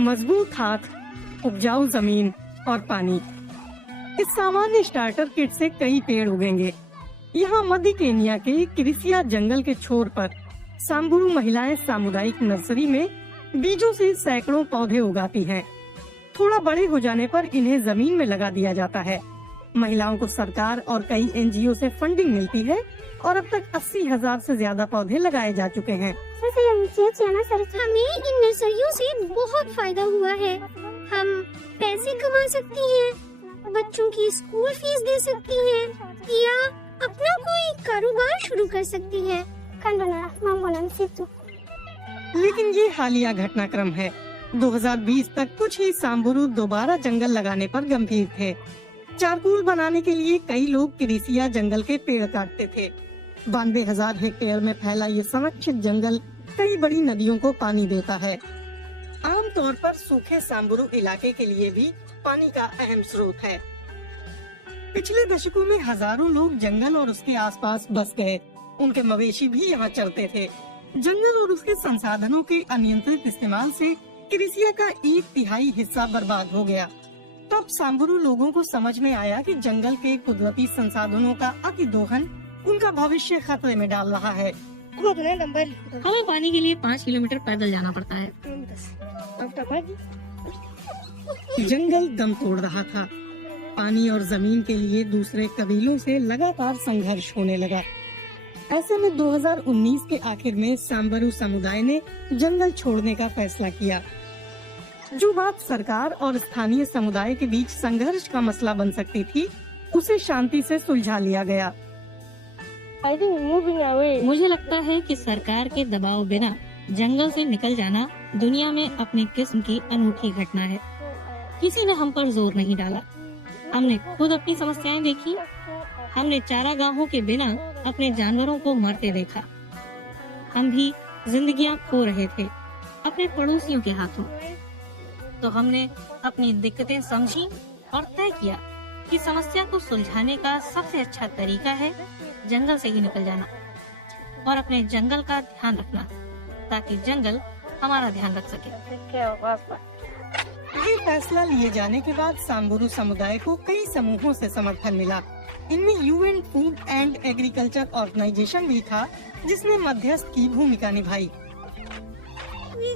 मजबूत हाथ, उपजाऊ जमीन और पानी। इस सामान्य स्टार्टर किट से कई पेड़ उगेंगे। यहाँ मध्य केनिया के क्रिसिया जंगल के छोर पर सांबुरु महिलाएं सामुदायिक नर्सरी में बीजों से सैकड़ों पौधे उगाती हैं। थोड़ा बड़े हो जाने पर इन्हें जमीन में लगा दिया जाता है। महिलाओं को सरकार और कई एनजीओ से फंडिंग मिलती है और अब तक 80,000 से ज्यादा पौधे लगाए जा चुके हैं। हमें इन नर्सरियों से बहुत फायदा हुआ है। हम पैसे कमा सकती हैं, बच्चों की स्कूल फीस दे सकती हैं या अपना कोई कारोबार शुरू कर सकती हैं। लेकिन ये हालिया घटनाक्रम है। 2020 तक कुछ ही सांबुरु दोबारा जंगल लगाने पर गंभीर थे। चारकोल बनाने के लिए कई लोग क्रिसिया जंगल के पेड़ काटते थे। 92,000 हेक्टेयर में फैला ये संरक्षित जंगल कई बड़ी नदियों को पानी देता है। आमतौर पर सूखे सांबुरु इलाके के लिए भी पानी का अहम स्रोत है। पिछले दशकों में हजारों लोग जंगल और उसके आसपास बस गए। उनके मवेशी भी यहाँ चलते थे। जंगल और उसके संसाधनों के अनियंत्रित इस्तेमाल से क्रिसिया का 1/3 हिस्सा बर्बाद हो गया। तब सांबुरु लोगों को समझ में आया कि जंगल के कुदरती संसाधनों का अतिदोहन उनका भविष्य खतरे में डाल रहा है। हमें पानी के लिए 5 किलोमीटर पैदल जाना पड़ता है। जंगल दम तोड़ रहा था। पानी और जमीन के लिए दूसरे कबीलों से लगातार संघर्ष होने लगा। ऐसे में 2019 के आखिर में सांबुरु समुदाय ने जंगल छोड़ने का फैसला किया। जो बात सरकार और स्थानीय समुदाय के बीच संघर्ष का मसला बन सकती थी, उसे शांति से सुलझा लिया गया। मुझे लगता है कि सरकार के दबाव बिना जंगल से निकल जाना दुनिया में अपनी किस्म की अनूठी घटना है। किसी ने हम पर जोर नहीं डाला। हमने खुद अपनी समस्याएं देखी। हमने चारागाहों के बिना अपने जानवरों को मरते देखा। हम भी जिंदगियां खो रहे थे अपने पड़ोसियों के हाथों। तो हमने अपनी दिक्कतें समझी और तय किया कि समस्या को सुलझाने का सबसे अच्छा तरीका है जंगल से ही निकल जाना और अपने जंगल का ध्यान रखना, ताकि जंगल हमारा ध्यान रख सके। ये फैसला लिए जाने के बाद सांबुरु समुदाय को कई समूहों से समर्थन मिला। इनमें UN food and agriculture organisation भी था, जिसने मध्यस्थ की भूमिका निभाई।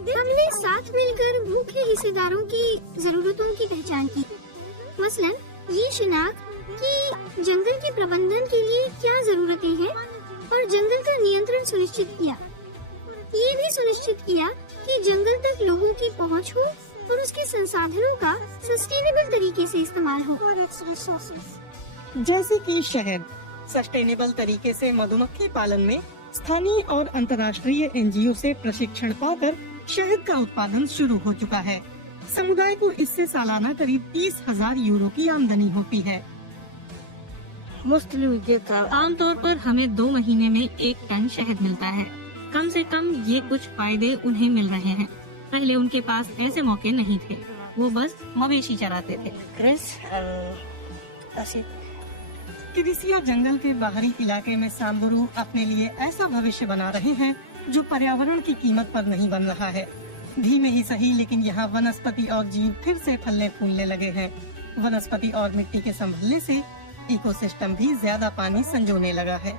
हमने साथ मिलकर भूखे हिस्सेदारों की जरूरतों की पहचान की। मसलन ये शिनाख्त कि जंगल के प्रबंधन के लिए क्या जरूरतें हैं और जंगल का नियंत्रण सुनिश्चित किया। ये भी सुनिश्चित किया कि जंगल तक लोगों की पहुंच हो और उसके संसाधनों का सस्टेनेबल तरीके से इस्तेमाल हो। जैसे कि शहद। सस्टेनेबल तरीके से मधुमक्खी पालन में स्थानीय और अंतर्राष्ट्रीय एनजीओ से प्रशिक्षण पाकर शहद का उत्पादन शुरू हो चुका है। समुदाय को इससे सालाना करीब 30,000 यूरो की आमदनी होती है। आमतौर पर हमें 2 महीने में 1 टन शहद मिलता है। कम से कम ये कुछ फायदे उन्हें मिल रहे हैं। पहले उनके पास ऐसे मौके नहीं थे। वो बस मवेशी चराते थे। क्रिसिया जंगल के बाहरी इलाके में सांबुरु अपने लिए ऐसा भविष्य बना रहे हैं जो पर्यावरण की कीमत पर नहीं बन रहा है। धीमे ही सही, लेकिन यहाँ वनस्पति और जीव फिर से फलने फूलने लगे हैं। वनस्पति और मिट्टी के संभलने से इकोसिस्टम भी ज्यादा पानी संजोने लगा है।